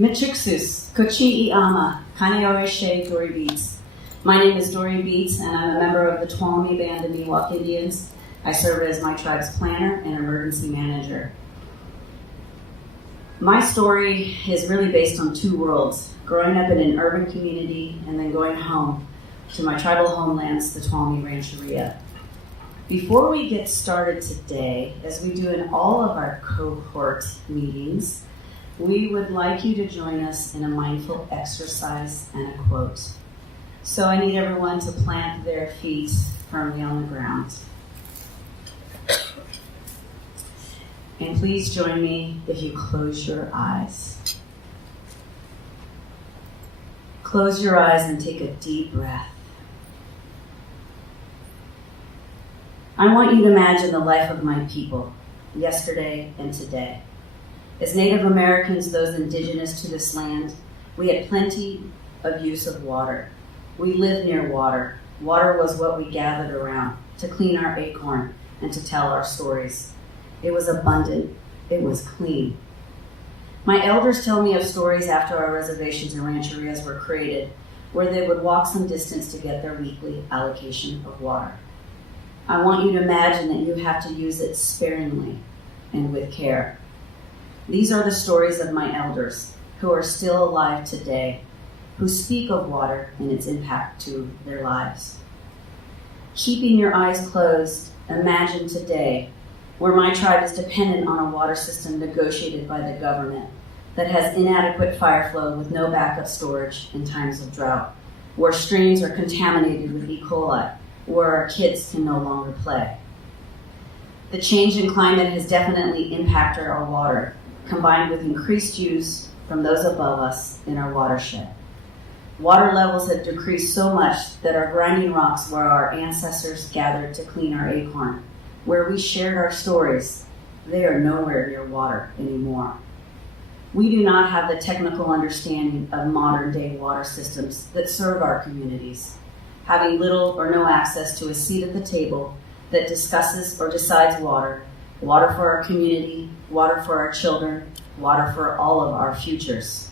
Michiksus, Kochi Iama, Kaneoeshe Dore Bietz. My name is Dore Bietz, and I'm a member of the Tuolumne Band of Miwok Indians. I serve as my tribe's planner and emergency manager. My story is really based on two worlds, growing up in an urban community and then going home to my tribal homelands, the Tuolumne Rancheria. Before we get started today, as we do in all of our cohort meetings, we would like you to join us in a mindful exercise and a quote. So I need everyone to plant their feet firmly on the ground. And please join me if you close your eyes. Close your eyes and take a deep breath. I want you to imagine the life of my people, yesterday and today. As Native Americans, those indigenous to this land, we had plenty of use of water. We lived near water. Water was what we gathered around to clean our acorn and to tell our stories. It was abundant. It was clean. My elders tell me of stories after our reservations and rancherias were created, where they would walk some distance to get their weekly allocation of water. I want you to imagine that you have to use it sparingly and with care. These are the stories of my elders who are still alive today, who speak of water and its impact to their lives. Keeping your eyes closed, imagine today where my tribe is dependent on a water system negotiated by the government that has inadequate fire flow with no backup storage in times of drought, where streams are contaminated with E. coli, where our kids can no longer play. The change in climate has definitely impacted our water, combined with increased use from those above us in our watershed. Water levels have decreased so much that our grinding rocks where our ancestors gathered to clean our acorn, where we shared our stories, they are nowhere near water anymore. We do not have the technical understanding of modern day water systems that serve our communities, having little or no access to a seat at the table that discusses or decides water for our community, water for our children, water for all of our futures.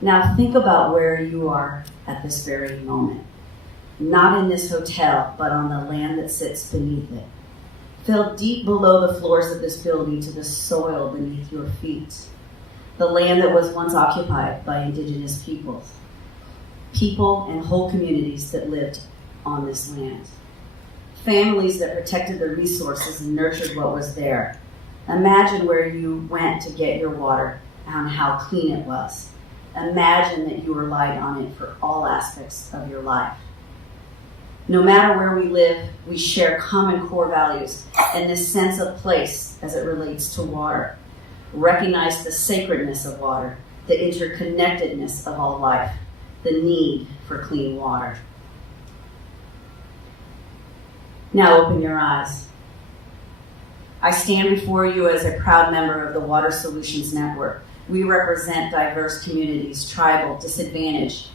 Now think about where you are at this very moment. Not in this hotel, but on the land that sits beneath it. Filled deep below the floors of this building to the soil beneath your feet. The land that was once occupied by indigenous peoples. People and whole communities that lived on this land. Families that protected the resources and nurtured what was there. Imagine where you went to get your water and how clean it was. Imagine that you relied on it for all aspects of your life. No matter where we live, we share common core values and this sense of place as it relates to water. Recognize the sacredness of water, the interconnectedness of all life, the need for clean water. Now open your eyes. I stand before you as a proud member of the Water Solutions Network. We represent diverse communities, tribal, disadvantaged,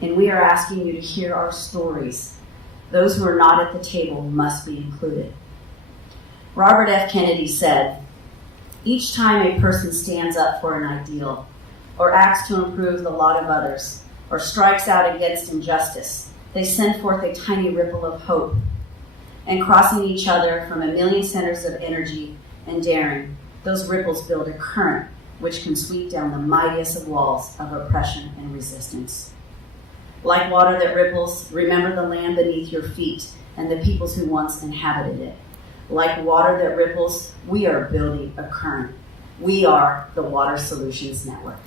and we are asking you to hear our stories. Those who are not at the table must be included. Robert F. Kennedy said, "Each time a person stands up for an ideal, or acts to improve the lot of others, or strikes out against injustice, they send forth a tiny ripple of hope. And crossing each other from a million centers of energy and daring, those ripples build a current which can sweep down the mightiest of walls of oppression and resistance. Like water that ripples, remember the land beneath your feet and the peoples who once inhabited it. Like water that ripples, we are building a current. We are the Water Solutions Network."